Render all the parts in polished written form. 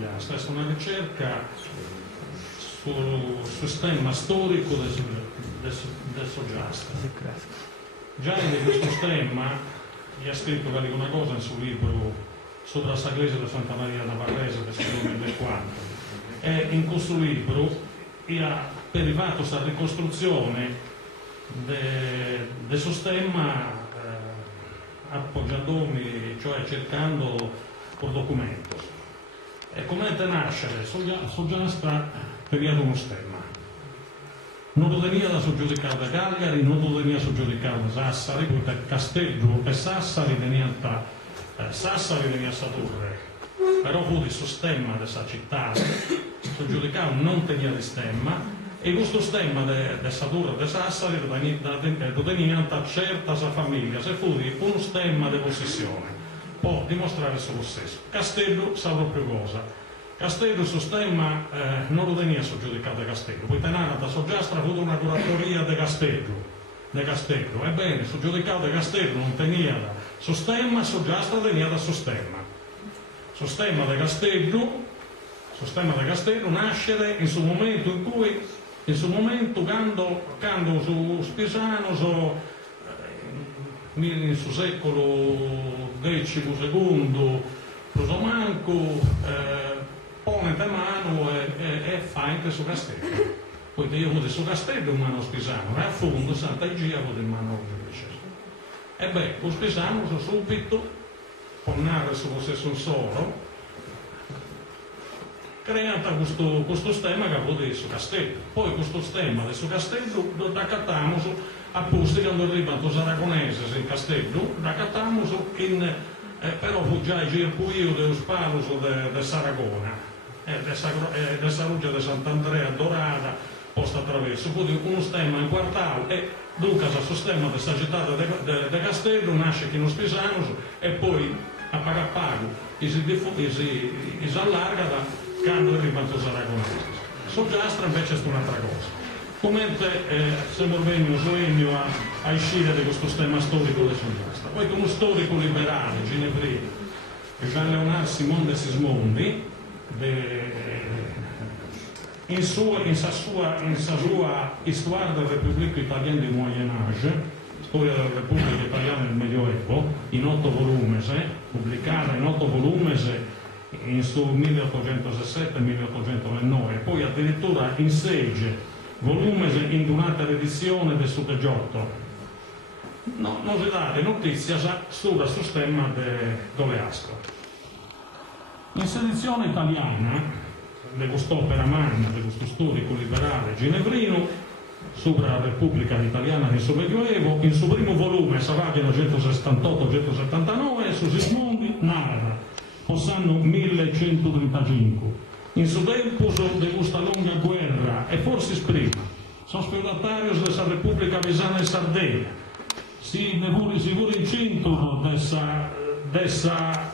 Sogliastra, è una ricerca sul sistema storico del Sogliastra. Già in questo stemma gli ha scritto una cosa nel suo libro sopra la Sagresa di Santa Maria da Varese del secolo 1400, e in questo libro ha derivato questa ricostruzione del suo stemma appoggiandomi, cioè cercando un documento. E come nasce Sogliastra periodo uno stemma. Non lo tenia da soggiudicare da Cagliari, non lo tenia soggiudicare da Sassari, perché Castello e Sassari tenia Sadurre, però fu di stemma di questa città, soggiudicare non tenia di stemma, e questo stemma di Sadurre e di Sassari lo tenia certa sa famiglia, se fu di uno stemma di possessione, può dimostrare solo stesso. Castello sa proprio cosa. Castello, il suo stemma non lo tenia soggiudicato da Castello, poi tenava da Sogliastra ha avuto una curatoria di Castello. Ebbene, soggiudicato da Castello non tenia da suo stemma, Sogliastra tenia da suo stemma. Suo stemma da Castello nasce in su momento in cui, quando su Pisano, in su secolo XII, Prosomanco, pone da mano e fa anche su Castello. Poi io ho su Castello in mano Spisano, e a fondo Santa Igia ho in mano Giudice. E beh, lo Spisano subito, con nave sullo stesso solo, creata questo stemma che avevo detto Castello. Poi questo stemma adesso Castello lo raccattamo apposta quando arrivano gli aragonesi in Castello, raccattamo però fu già il circuito dello Spaluso de Saragona, del Saluggia di Sant'Andrea Dorata, posta attraverso, fu uno stemma in quartale, e dunque questo stemma di questa città di Castello nasce qui in Spisano e poi a pago si allarga da quando arrivano gli aragonesi. Sogliastra invece è un'altra cosa. Comunque siamo venuti a uscire da questo stemma storico di Sogliastra. Poi con uno storico liberale, ginevrino, Jean Leonard Simon de Sismondi, in sua Histoire de la République Italienne du Moyen Âge, Storia della Repubblica Italiana del Medioevo, in 8 volumi, pubblicata in 8 volumi in su 1817-1829, e poi addirittura in 6 volumi in un'altra edizione del Sudeggiotto. No, non si dà notizia sul stemma d'Oleastro. In sedizione italiana di quest'opera magna, di questo storico liberale ginevrino, sopra la Repubblica Italiana nel suo Medioevo, in suo primo volume, Savaglia 168-179, su Sismondi narra, possanno 1135. In suo tempo di questa lunga guerra, e forse prima, sono spiodatarios della Repubblica Vesana e Sardegna, si vuole incinto dessa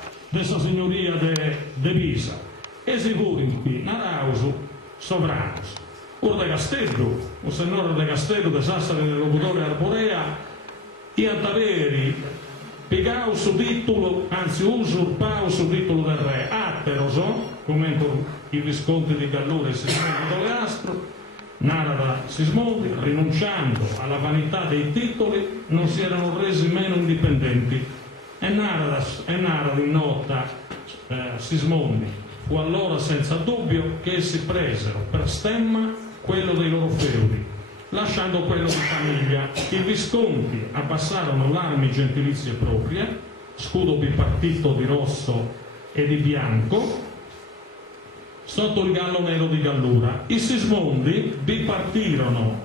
signoria de Pisa, e si vuole narauso sovranos. Ora de Castello, o signore de Castello de Sassari del locutore Arborea, e antaveri piegau su titolo, anzi usurpau su titolo del re, atteroso, come i visconti di Gallura e Sismondi d'Oleastro, narra da Sismondi, rinunciando alla vanità dei titoli, non si erano resi meno indipendenti, e narra di nota Sismondi, fu allora senza dubbio che essi presero per stemma quello dei loro feudi, lasciando quello di famiglia. I visconti abbassarono l'armi gentilizie proprie, scudo bipartito di rosso e di bianco, sotto il gallo nero di Gallura. I Sismondi bipartirono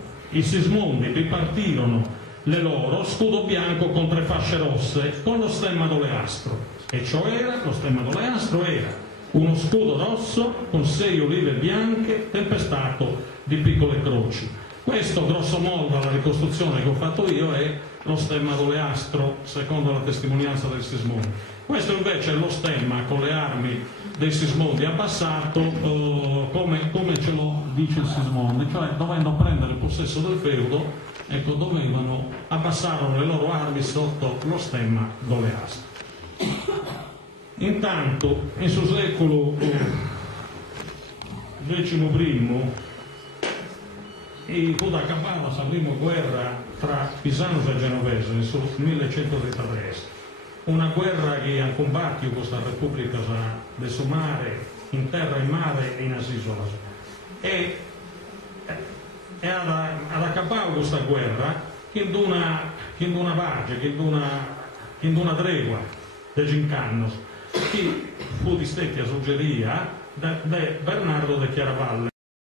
le loro scudo bianco con 3 fasce rosse con lo stemma d'Oleastro, e cioè lo stemma d'Oleastro era uno scudo rosso con 6 olive bianche tempestato di piccole croci. Questo grosso modo, la ricostruzione che ho fatto io, è lo stemma d'Oleastro secondo la testimonianza del Sismondi. Questo invece è lo stemma con le armi dei Sismondi abbassato come ce lo dice il Sismondi, cioè dovendo prendere possesso del feudo, ecco, abbassarono le loro armi sotto lo stemma d'Oleastro. Intanto, in suo secolo XI e fu da cavallo la prima guerra tra Pisanos e Genovese nel 1133. Una guerra che ha combattuto questa Repubblica del suo mare, in terra e mare e in asisola. E ad accabbare questa guerra che una pace, che una tregua di 5 anni, che fu distetta a suggeria da Bernardo de Chiaravalle,